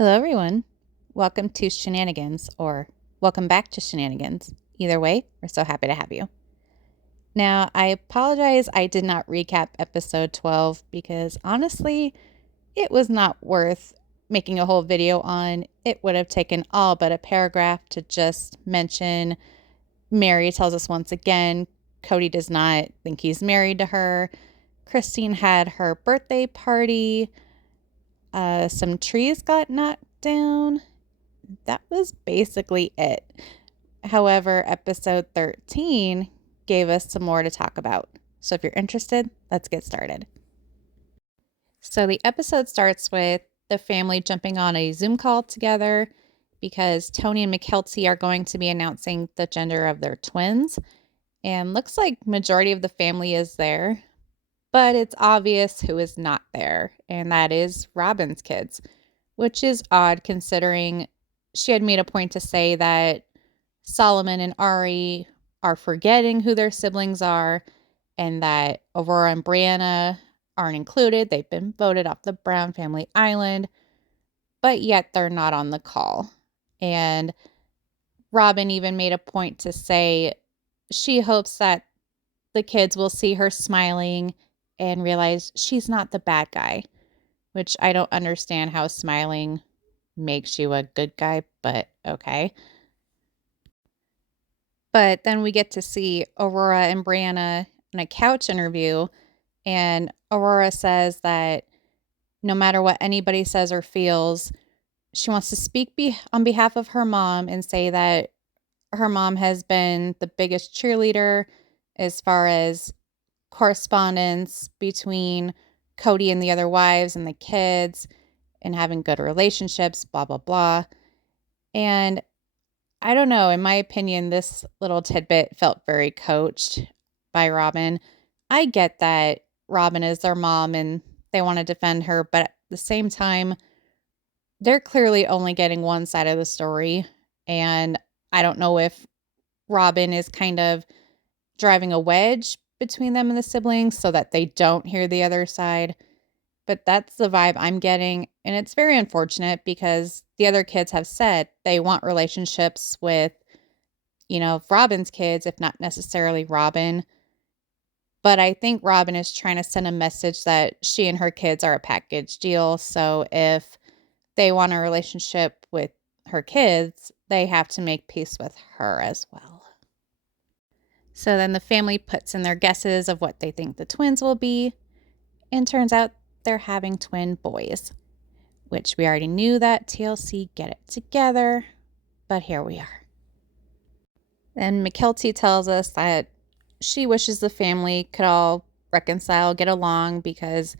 Hello, everyone. Welcome to Shenanigans, or welcome back to Shenanigans. Either way, we're so happy to have you. Now, I apologize I did not recap episode 12 because honestly, it was not worth making a whole video on. It would have taken all but a paragraph to just mention Mary tells us once again Cody does not think he's married to her. Christine had her birthday party. Some trees got knocked down. That was basically it. However, episode 13 gave us some more to talk about. So if you're interested, let's get started. So the episode starts with the family jumping on a Zoom call together because Tony and McKelty are going to be announcing the gender of their twins. And looks like majority of the family is there, but it's obvious who is not there, and that is Robin's kids, which is odd considering she had made a point to say that Solomon and Ari are forgetting who their siblings are and that Aurora and Brianna aren't included. They've been voted off the Brown family island, but yet they're not on the call. And Robin even made a point to say she hopes that the kids will see her smiling and realize she's not the bad guy, which I don't understand how smiling makes you a good guy, but okay. But then we get to see Aurora and Brianna in a couch interview, and Aurora says that no matter what anybody says or feels, she wants to speak on behalf of her mom and say that her mom has been the biggest cheerleader as far as correspondence between Cody and the other wives and the kids and having good relationships, blah, blah, blah. And I don't know, in my opinion, this little tidbit felt very coached by Robin. I get that Robin is their mom and they want to defend her, but at the same time, they're clearly only getting one side of the story. And I don't know if Robin is kind of driving a wedge between them and the siblings so that they don't hear the other side. But that's the vibe I'm getting. And it's very unfortunate because the other kids have said they want relationships with, Robin's kids, if not necessarily Robin. But I think Robin is trying to send a message that she and her kids are a package deal. So if they want a relationship with her kids, they have to make peace with her as well. So then the family puts in their guesses of what they think the twins will be. And turns out they're having twin boys, which we already knew that TLC get it together, but here we are. Then McKelty tells us that she wishes the family could all reconcile, get along because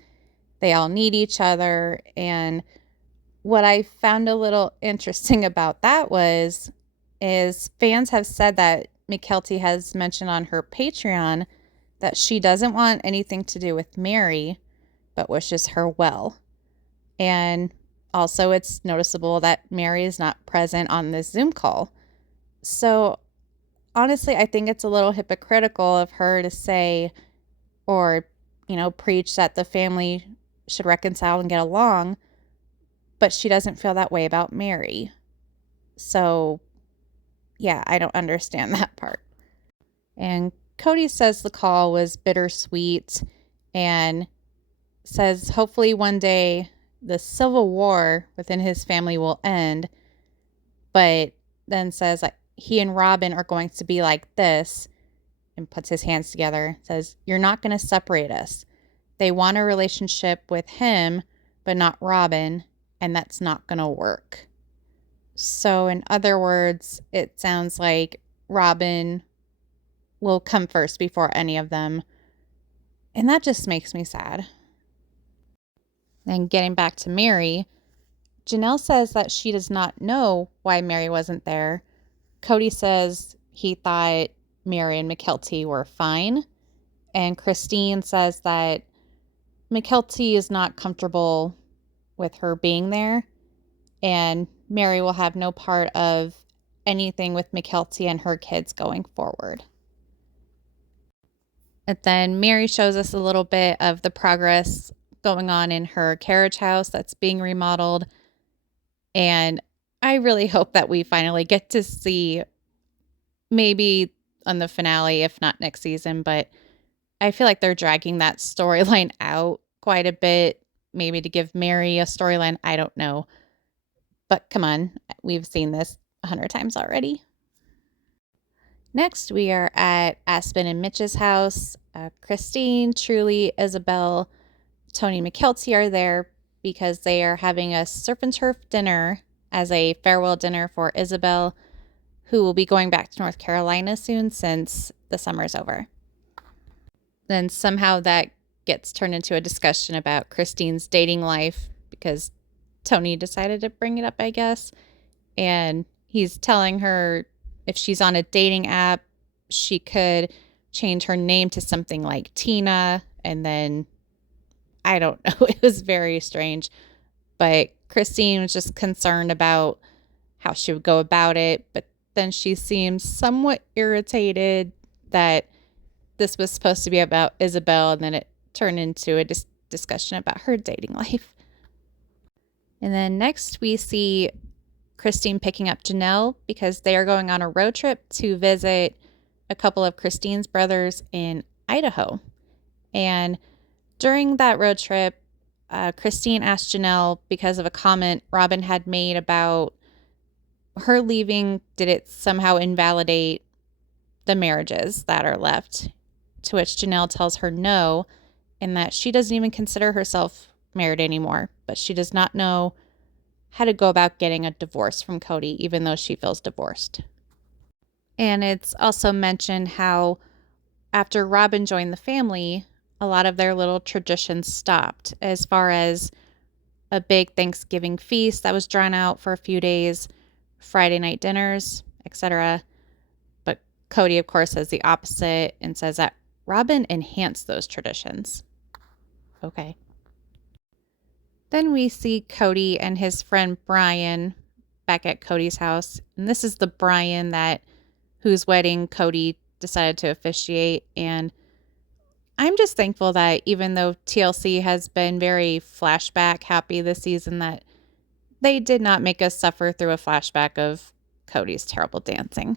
they all need each other. And what I found a little interesting about that is fans have said that McKelty has mentioned on her Patreon that she doesn't want anything to do with Mary, but wishes her well. And also it's noticeable that Mary is not present on this Zoom call. So honestly, I think it's a little hypocritical of her to say or, preach that the family should reconcile and get along, but she doesn't feel that way about Mary. So, yeah, I don't understand that part. And Cody says the call was bittersweet and says hopefully one day the civil war within his family will end, but then says that he and Robin are going to be like this and puts his hands together, says, "You're not going to separate us. They want a relationship with him, but not Robin, and that's not going to work." So in other words, it sounds like Robin will come first before any of them. And that just makes me sad. Then getting back to Mary, Janelle says that she does not know why Mary wasn't there. Cody says he thought Mary and McKelty were fine. And Christine says that McKelty is not comfortable with her being there. And Mary will have no part of anything with McKelty and her kids going forward. And then Mary shows us a little bit of the progress going on in her carriage house that's being remodeled. And I really hope that we finally get to see, maybe on the finale, if not next season, but I feel like they're dragging that storyline out quite a bit, maybe to give Mary a storyline. I don't know. But come on, we've seen this 100 times already. Next, we are at Aspen and Mitch's house. Christine, Truly, Isabel, Tony McKelty are there because they are having a surf and turf dinner as a farewell dinner for Isabel, who will be going back to North Carolina soon since the summer's over. Then somehow that gets turned into a discussion about Christine's dating life because Tony decided to bring it up, I guess. And he's telling her if she's on a dating app, she could change her name to something like Tina. And then, I don't know, it was very strange. But Christine was just concerned about how she would go about it. But then she seems somewhat irritated that this was supposed to be about Isabel, and then it turned into a discussion about her dating life. And then next we see Christine picking up Janelle because they are going on a road trip to visit a couple of Christine's brothers in Idaho. And during that road trip, Christine asked Janelle, because of a comment Robin had made about her leaving, did it somehow invalidate the marriages that are left? To which Janelle tells her no, and that she doesn't even consider herself married anymore, but she does not know how to go about getting a divorce from Cody, even though she feels divorced. And it's also mentioned how after Robin joined the family, a lot of their little traditions stopped, as far as a big Thanksgiving feast that was drawn out for a few days, Friday night dinners, etc. But Cody, of course, says the opposite and says that Robin enhanced those traditions. Okay. Then we see Cody and his friend Brian back at Cody's house. And this is the Brian whose wedding Cody decided to officiate. And I'm just thankful that even though TLC has been very flashback happy this season, that they did not make us suffer through a flashback of Cody's terrible dancing.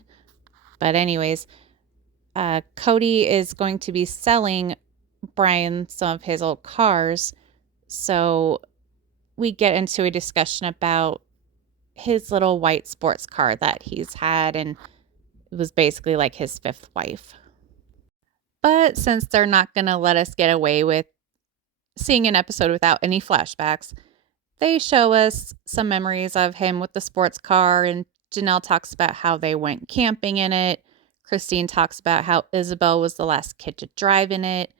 But anyways, Cody is going to be selling Brian some of his old cars. So we get into a discussion about his little white sports car that he's had, and it was basically like his fifth wife. But since they're not going to let us get away with seeing an episode without any flashbacks, they show us some memories of him with the sports car, and Janelle talks about how they went camping in it. Christine talks about how Isabel was the last kid to drive in it,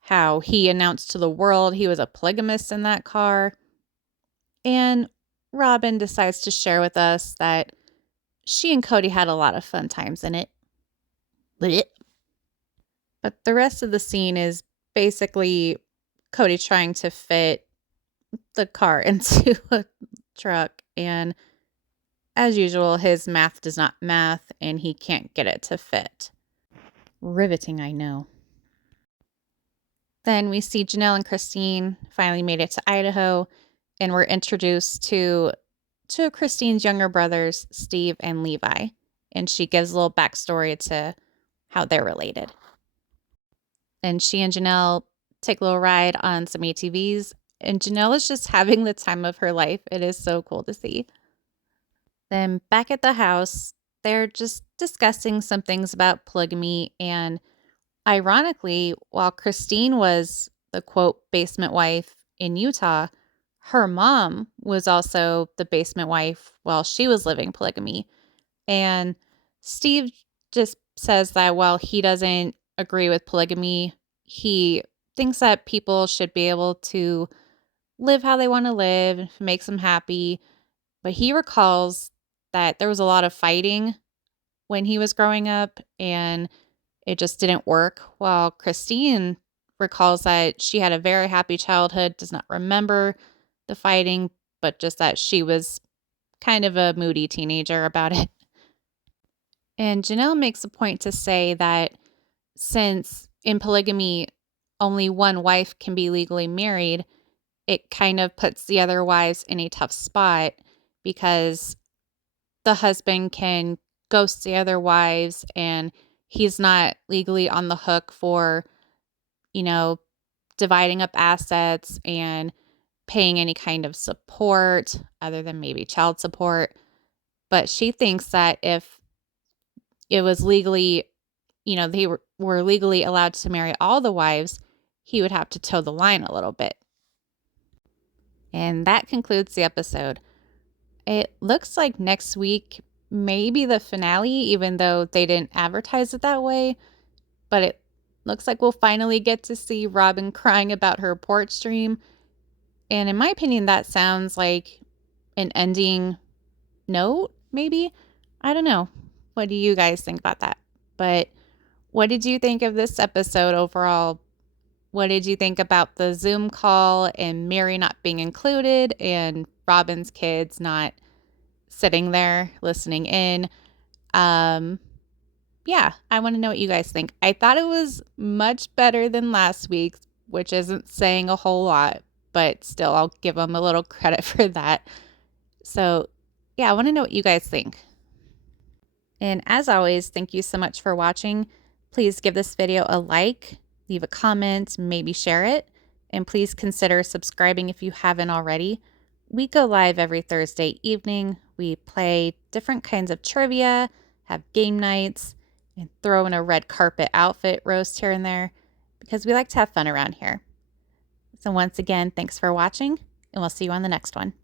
how he announced to the world he was a polygamist in that car. And Robin decides to share with us that she and Cody had a lot of fun times in it. Blech. But the rest of the scene is basically Cody trying to fit the car into a truck. And as usual, his math does not math and he can't get it to fit. Riveting, I know. Then we see Janelle and Christine finally made it to Idaho, and we're introduced to two of Christine's younger brothers, Steve and Levi. And she gives a little backstory to how they're related. And she and Janelle take a little ride on some ATVs, and Janelle is just having the time of her life. It is so cool to see. Then back at the house, they're just discussing some things about polygamy, and ironically, while Christine was the quote basement wife in Utah, her mom was also the basement wife while she was living polygamy. And Steve just says that while he doesn't agree with polygamy, he thinks that people should be able to live how they want to live, if it makes them happy. But he recalls that there was a lot of fighting when he was growing up, and it just didn't work. While Christine recalls that she had a very happy childhood, does not remember the fighting, but just that she was kind of a moody teenager about it. And Janelle makes a point to say that since in polygamy only one wife can be legally married, it kind of puts the other wives in a tough spot because the husband can ghost the other wives and he's not legally on the hook for, you know, dividing up assets and paying any kind of support other than maybe child support. But she thinks that if it was legally, they were legally allowed to marry all the wives, he would have to toe the line a little bit. And that concludes the episode. It looks like next week may be the finale, even though they didn't advertise it that way. But it looks like we'll finally get to see Robin crying about her porch dream. And in my opinion, that sounds like an ending note, maybe. I don't know. What do you guys think about that? But what did you think of this episode overall? What did you think about the Zoom call and Mary not being included and Robin's kids not sitting there listening in? Yeah, I want to know what you guys think. I thought it was much better than last week's, which isn't saying a whole lot, but still, I'll give them a little credit for that. So, yeah, I want to know what you guys think. And as always, thank you so much for watching. Please give this video a like, leave a comment, maybe share it, and please consider subscribing if you haven't already. We go live every Thursday evening. We play different kinds of trivia, have game nights, and throw in a red carpet outfit roast here and there because we like to have fun around here. So once again, thanks for watching, and we'll see you on the next one.